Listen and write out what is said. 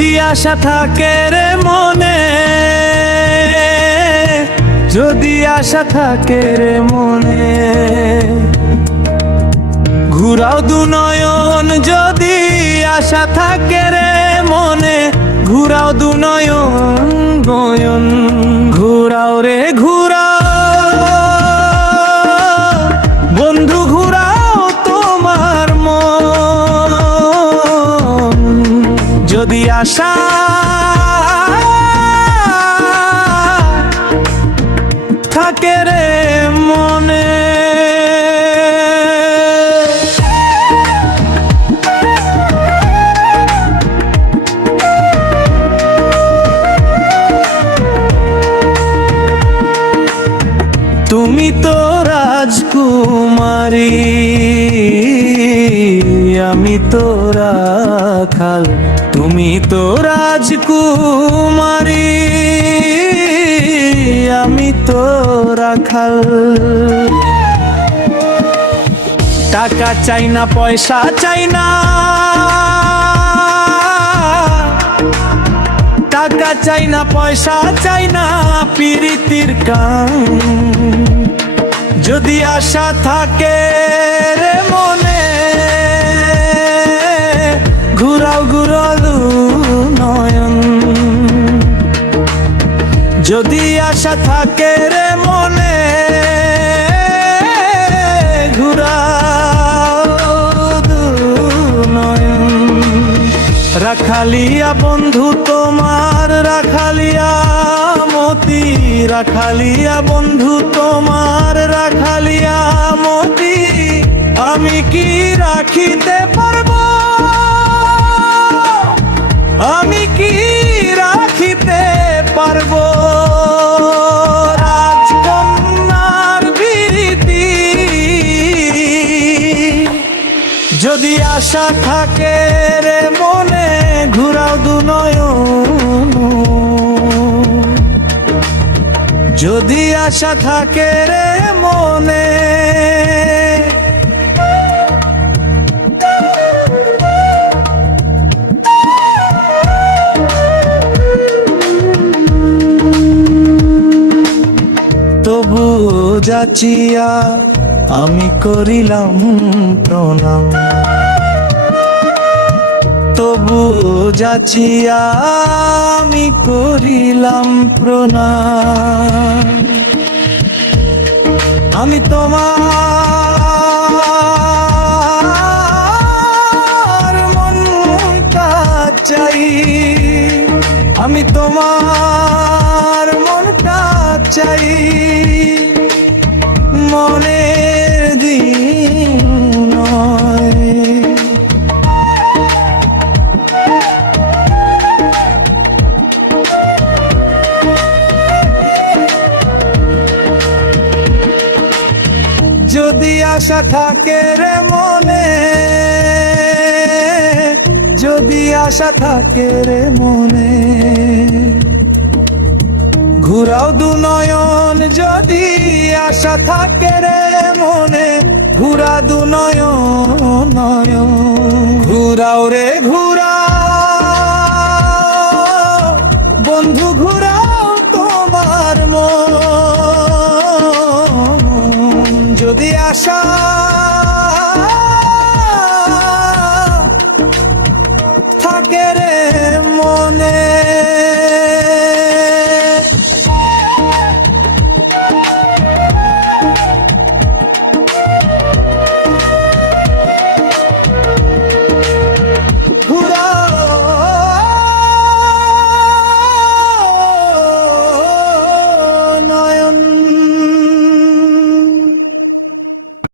যদি আশা থাকে রে মনে, যদি আশা থাকে রে মনে, ঘুরাও দু নয়ন। যদি আশা থাকে রে মনে, ঘুরাও দু নয়ন নয়ন। ঘুরাও রে ঘুরাও বন্ধু, ঘুরাও তোমার মন। যদি আশা থাকে রে মনে। তুমি তো রাজকুমারী, আমি তো রাখাল। তুমি তো রাজকুমারী, আমি তো রাখাল। টাকা চাই না, পয়সা চাই না, টাকা চাই না, পয়সা চাই না, প্রীতির কাম। যদি আশা থাকে রে মনে, ঘুরাও ঘুরাও দু নয়ন। যদি আশা থাকে রে মনে, ঘুরাও দু নয়ন। রাখালিয়া বন্ধু তোমার, রাখালিয়া মতি, রাখালিয়া বন্ধু তোমার, রাখালিয়া মতি। আমি কি রাখিতে পারবো, আমি কি রাখিতে পারবো রাজকন্যার প্রীতি। যদি আশা থাকে রে মনে, ঘুরাও দু নয়ন। যদি আশা থাকে রে মনে। তবু যাচিয়া আমি করিলাম প্রণাম, তবু যাচিয়া আমি করিলাম প্রণাম। আমি তোমার মনটা চাই, আমি তোমার মনটা চাই। মনের দিন নয়, যদি আশা থাকে রে মনে, যদি আশা থাকে রে মনে, ঘুরাও দু নয়ন। যদি আশা থাকে রে মনে, ঘুরা দু নয়ন নয়ন। ঘুরাও রে ঘুরাও বন্ধু, ঘুরাও তোমার মন। যদি আশা